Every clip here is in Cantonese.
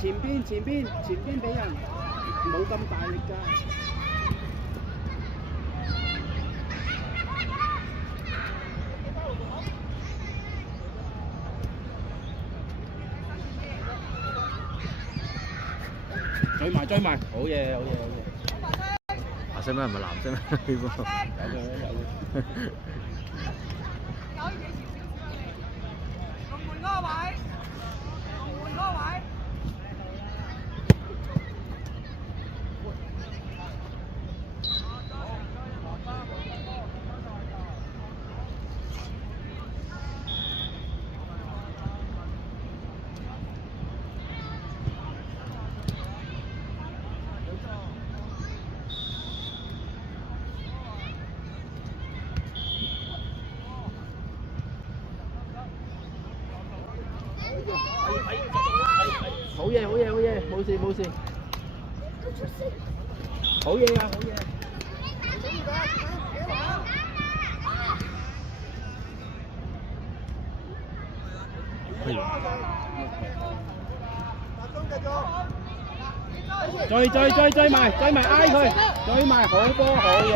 前邊俾人，冇咁大力㗎。追埋，好嘢。白色咩？唔係藍色咩？呢個有。龍門嗰個位。好嘢，冇事。好嘢啊！追埋挨佢，追埋好波，好嘢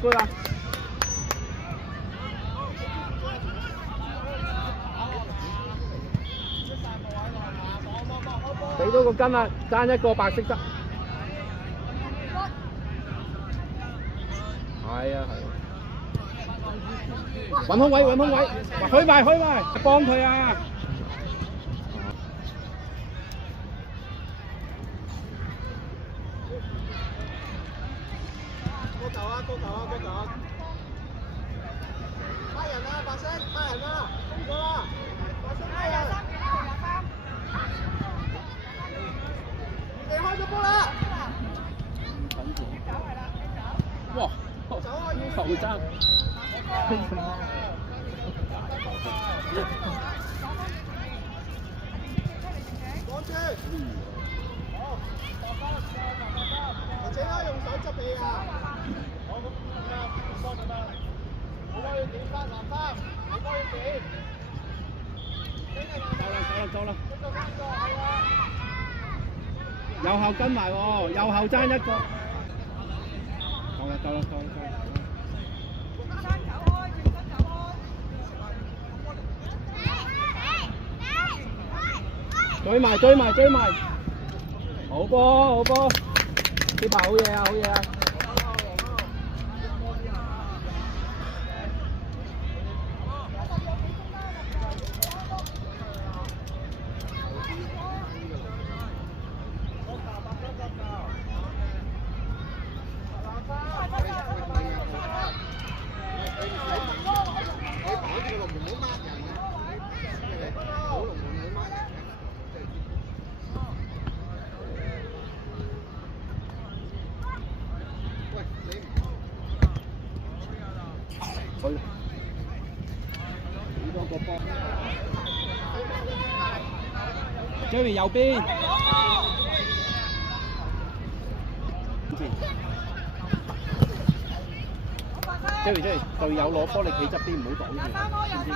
，good 啦！俾多個根啦，爭一個白色得。係啊。揾空位，去埋，幫佢啊！高球啊！拉人啊！白色拉人啊！攻咗啦！白色拉人。你開咗波啦！哇！後爭。講住。好。或者可以用手執你啊！好，幫佢啦。你可以點翻藍衫，你可以點。夠啦。右後跟埋喎，右後爭一個。夠啦。追埋。好波，呢排好嘢啊！Jerry 右邊。Jerry 隊友攞波，你企側邊唔好擋住，知唔知？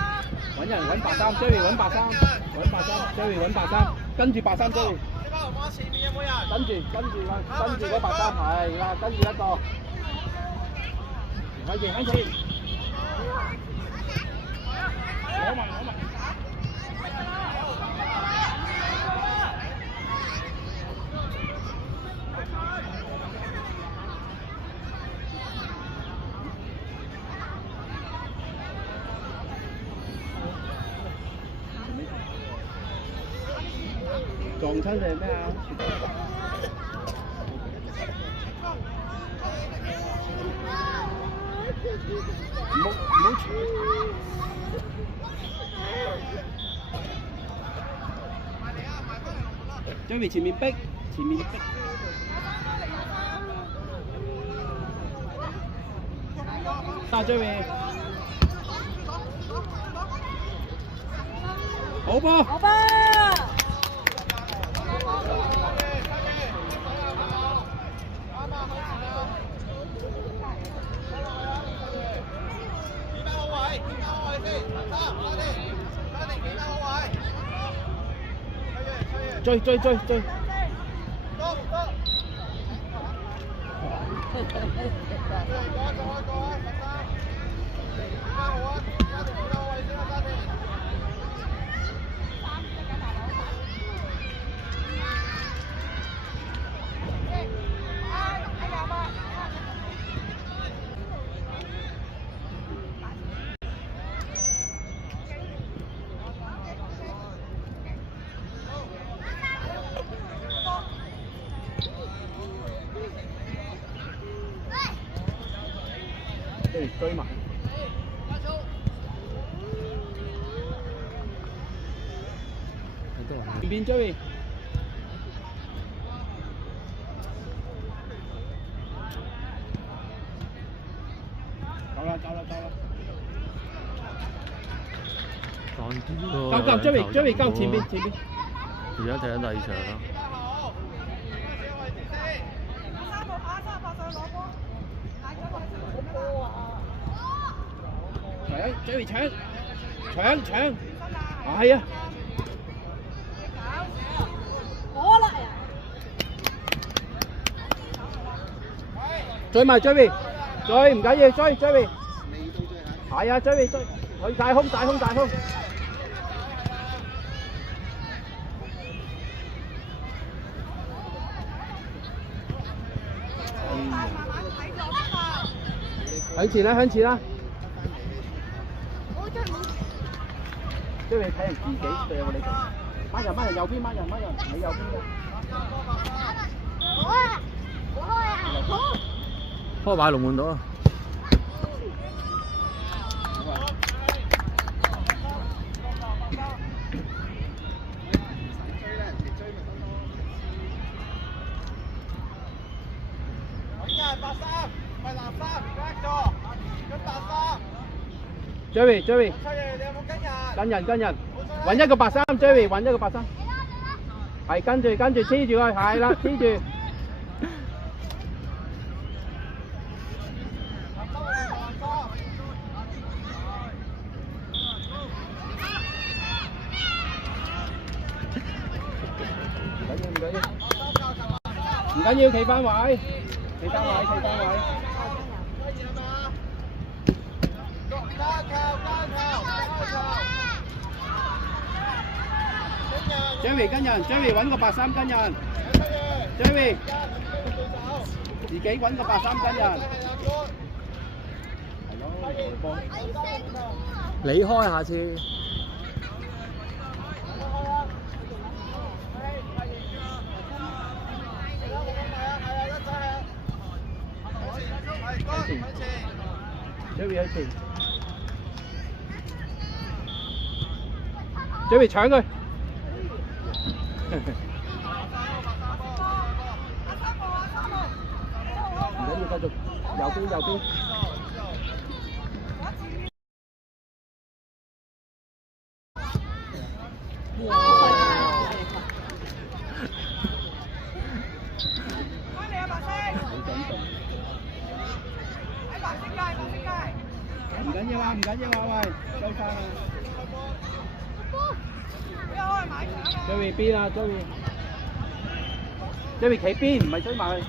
揾人揾白衫 ，Jerry 揾白衫 ，Jerry 揾白衫，跟住白衫 Jerry。前面有冇人？跟住嗰白衫係啦，跟住一個。開始。攞埋。撞親定係咩啊？唔好Jerry 前面逼。打 Jerry。好波。追追追追！多唔多？再嚟講，再開個啊，十三。而家好啊，家庭幾多位先啊，家庭？追埋。前邊追。夠啦，夠啦，夠啦。夠追夠前邊前邊。而家睇緊第二場啦。追搶，係啊！追埋追唔緊要，追，係啊，追，去大空。向前啦！追你睇人自己對我哋掹人右邊，你右邊嘅。開擺龍門度啊！Jerry， 你有冇跟人？跟人，揾一個83 ，Jerry 揾一個83，係跟住黐住佢，係啦，黐住。唔緊要，企翻位。Jerry 跟人 ，Jerry 揾個83跟人 ，Jerry 自己揾個83跟人。係咯，你開下次。Jerry 喺前 ，Jerry 搶佢。唔緊要，繼續右邊。唔緊要啊，喂，追翻啊 ！Jerry 邊啊 ，Jerry 企邊，唔係追埋去。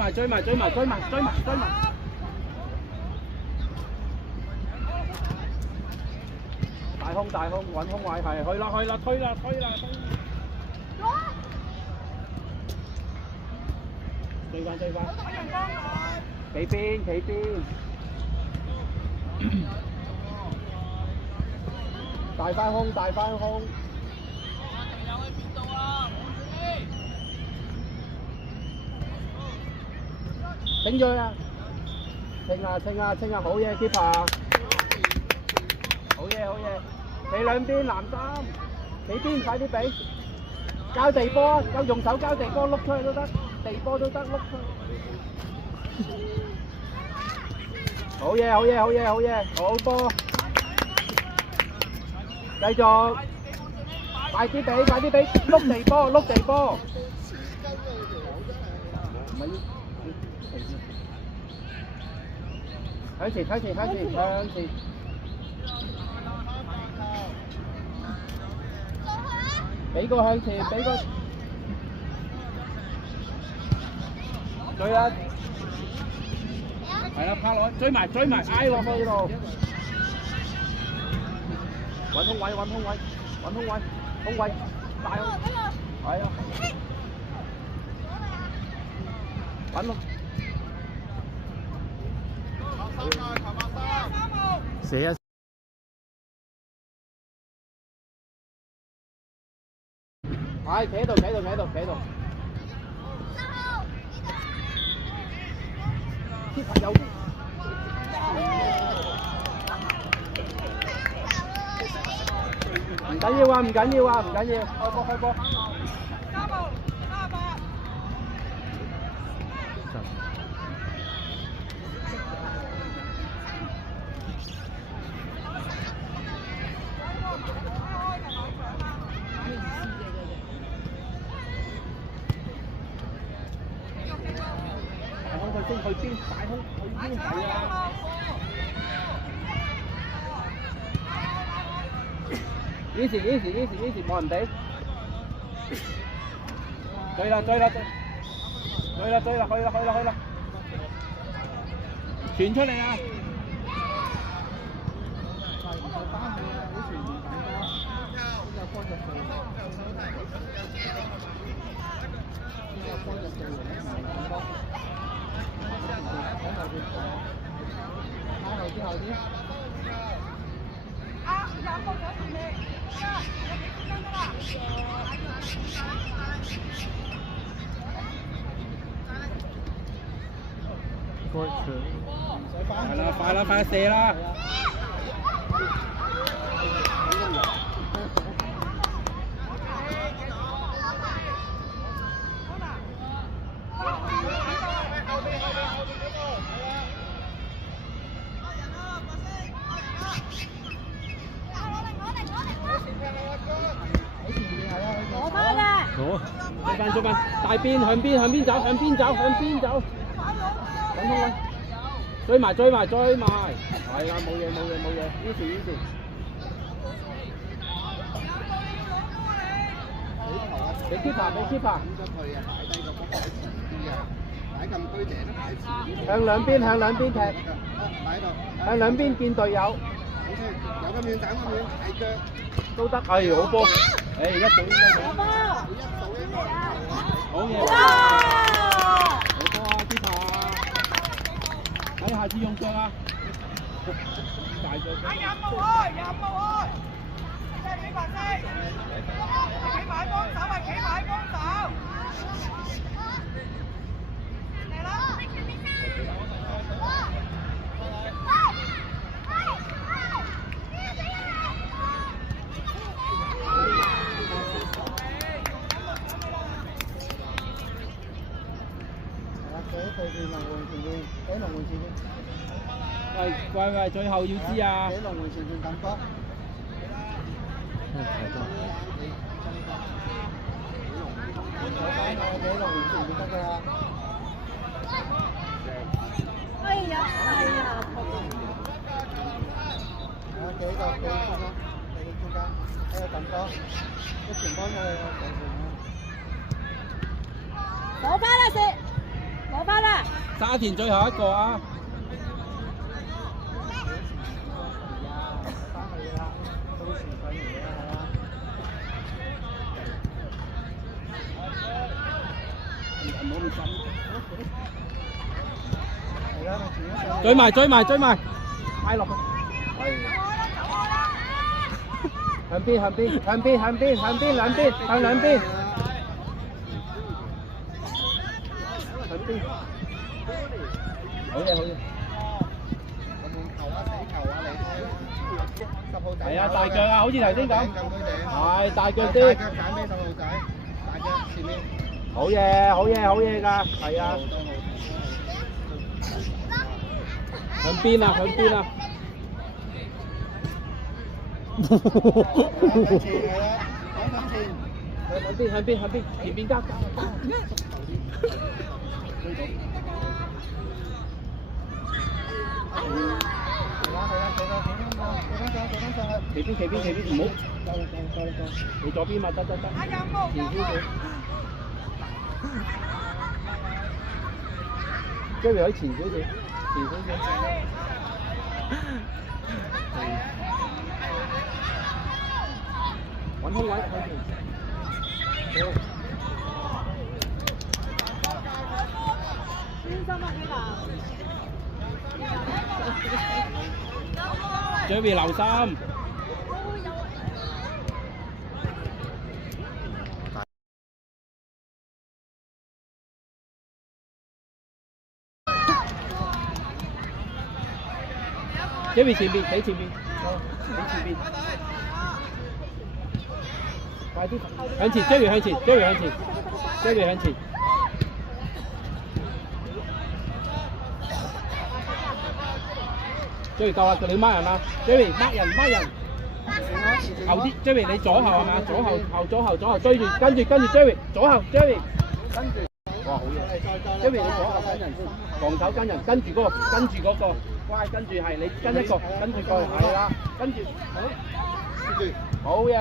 追埋！大空，揾空位係，去啦，推啦！追翻！企邊！大翻空！頂咗啦！清啊！好嘢 ，keeper！ 好嘢！企兩邊藍衫，企邊快啲俾！交地波，有用手交地波碌出去都得，地波都得碌出去。好嘢，好嘢，好嘢，好嘢，好波。繼續，快啲俾，快啲俾，碌地波，碌地波。唔係向前，向前，向前，向前。俾個向前，俾個。追啦！係啦，拍落去，追埋，追埋，挨落去度。揾空位，揾空位，揾空位，空位，大空。係啊。揾咯。射啊！係，企喺度，企喺度，企喺度，企喺度。keep 右邊。唔緊要啊，唔緊要啊，唔緊要，開波開波。去邊？擺空去邊係啊 ！easy easy easy easy 冇人俾，追啦追啦追，追啦追啦去啦去啦去啦，傳出嚟啊！之後啲。啊！有冇咗前面？快啦！快啦！快射啦！追翻，大邊向邊向邊走，向邊走，向邊走，揾空位，追埋追埋追埋，係啦，冇嘢冇嘢冇嘢 ，easy easy。俾 keeper 俾 keeper。向兩邊向兩邊踢，向兩邊見隊友。有咁遠，斬咁遠，大腳都得，係好波，誒一組應該做。好嘢！好波啊 ，keeper！睇下次用腳啊！大腳。任務開，任務開！即係幾白色？企埋幫手啊！企埋幫手。嚟啦！喂喂喂，最後要知啊！俾龍門前面等波。俾龍門前面得㗎啦。哎呀，哎呀！幾個中間，喺度等波，一傳波過去攞翻啦，射！攞翻啦！沙田最後一個啊！追埋追埋追埋，挨落去。向邊向邊向邊向邊向邊兩邊向兩邊。向邊。好嘢好嘢。係啊，大腳啊，好似頭先咁。係大腳啲。大腳揀俾細路仔。前面。好嘢，好嘢，好嘢㗎，係啊。向邊啊？向邊啊？向前係啦，向前。向邊？向邊？向邊？前邊加。追到。係啦，做翻上去。騎邊，唔好。夠。你左邊嘛，得。前邊佢。跟住喺前少少。揾空位向前。Jerry 留心。Jerry 前邊，喺前邊，喺前邊。快啲向前 ，Jerry 向前。Jerry 夠啦，你孖人啦 ，Jerry 孖人。後啲 Jerry 你左後係嘛？左後追住，跟住 Jerry 左後 Jerry 跟住。哇好嘢 ，Jerry 你左後跟人先，防守跟人，跟住嗰個。乖，跟住係你跟一個，跟住過嚟係啦，跟住好嘢，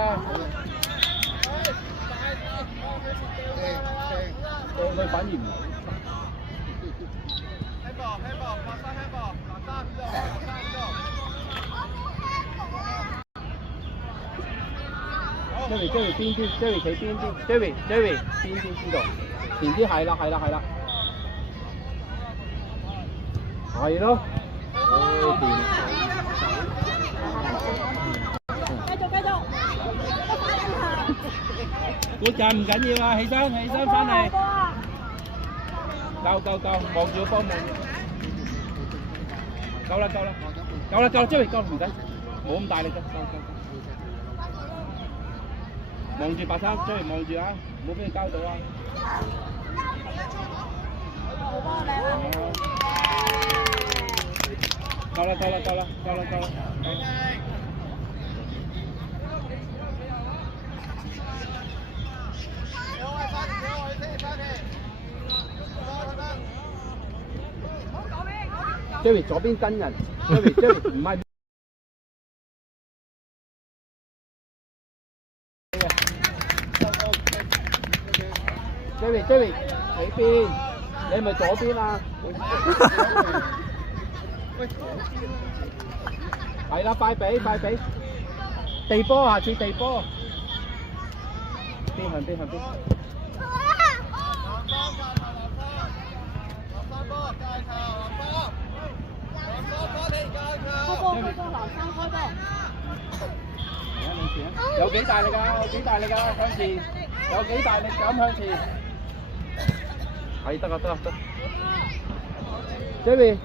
佢反而唔係。Jerry 邊啲 ？Jerry 企邊啲 ？Jerry 邊啲知道？前啲係啦，係咯。嗰陣唔緊要啊，起身翻嚟。夠，望住個波望。夠啦，Jerry夠唔使，冇咁大力嘅，夠。望住白衫 ，Jerry 望住啊，唔好俾佢交到啊。夠啦。Jerry 左邊跟人 ，Jerry 唔係。Jerry 你邊？你係咪左邊啊？係啦，快俾，地波下次地波，邊向邊。有幾大力㗎？向前，有幾大力咁向前。係得。Jerry。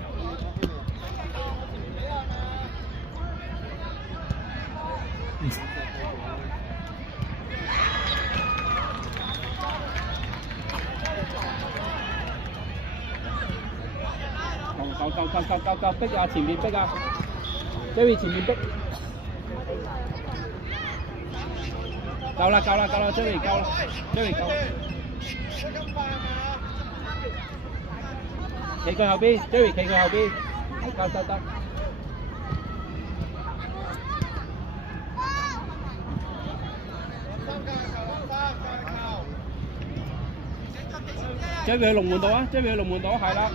夠逼啊！前面逼啊 ！Jerry 前面逼。夠啦 ，Jerry 夠啦 ，Jerry 夠。企佢後邊 ，Jerry 企佢後邊，得。Jerry 去龍門度啊 ！Jerry 去龍門度，係啦。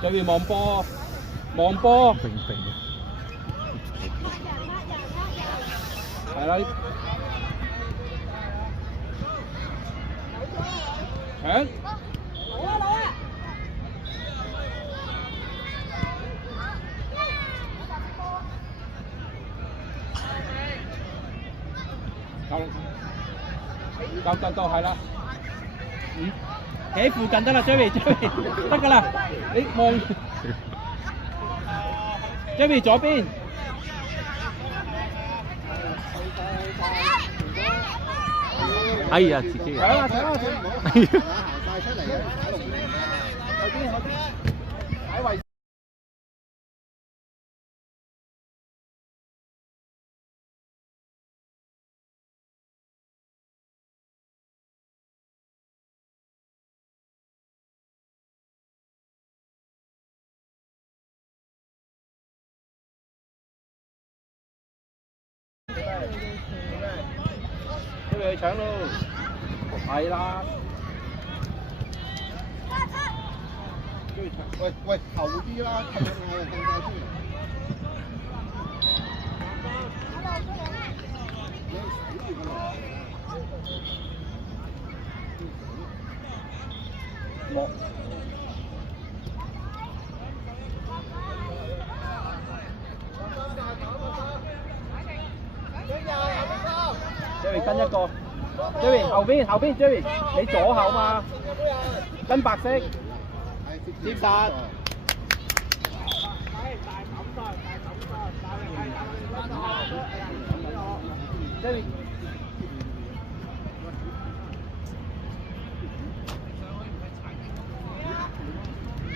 Jerry 望波，係啦，搶，夠，係啦，企喺附近得啦 ，Jerry 得㗎啦，你望 Jerry 左邊。哎呀，自己搶啊搶啊搶！哎呀，行晒出嚟嘅，後邊睇位。出去搶咯，係啦。喂喂，後啲啦，踢我又更加出嚟。莫。Jerry 跟一個 ，Jerry 後邊 Jerry， 你左後嘛，跟白色，接殺。Jerry，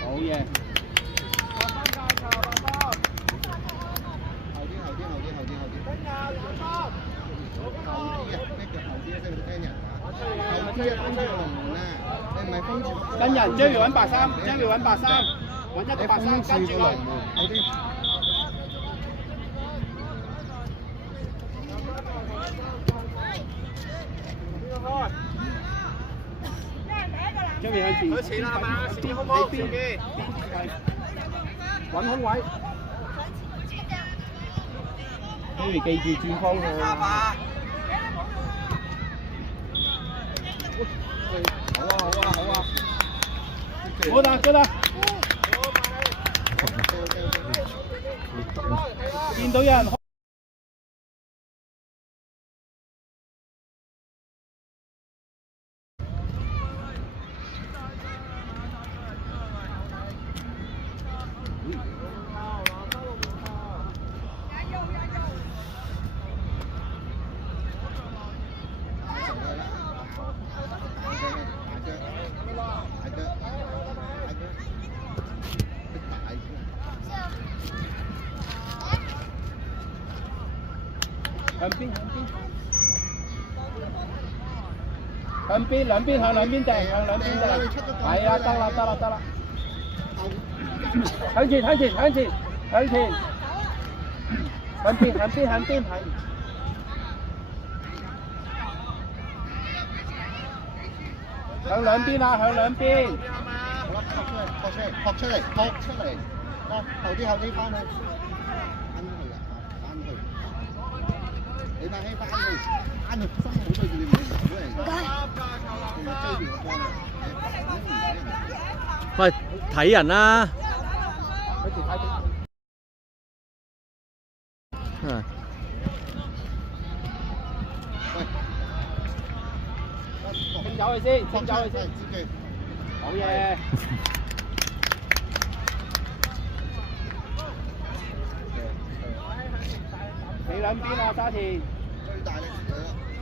好嘢。跟人 ，Jerry 揾白衫 ，Jerry 揾白衫，揾一個白衫跟住佢。Jerry 向前。佢前啦嘛，前好唔好？邊嘅？揾空位。Jerry 記住轉方向啊！好啊！好啦，得啦。見到有人。向兩邊掟，係啊，得啦。向前，向邊，係。向兩邊啊，向兩邊。撲出嚟，後啲翻去，翻去。你把氣翻去，心好對住你唔好嚟。喂，睇人啦。嗯。清走佢先。好嘢。你兩邊啊，沙田。最大力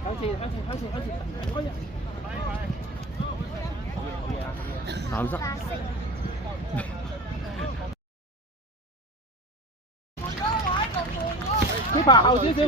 向前。開人。藍色。keeper 後少少，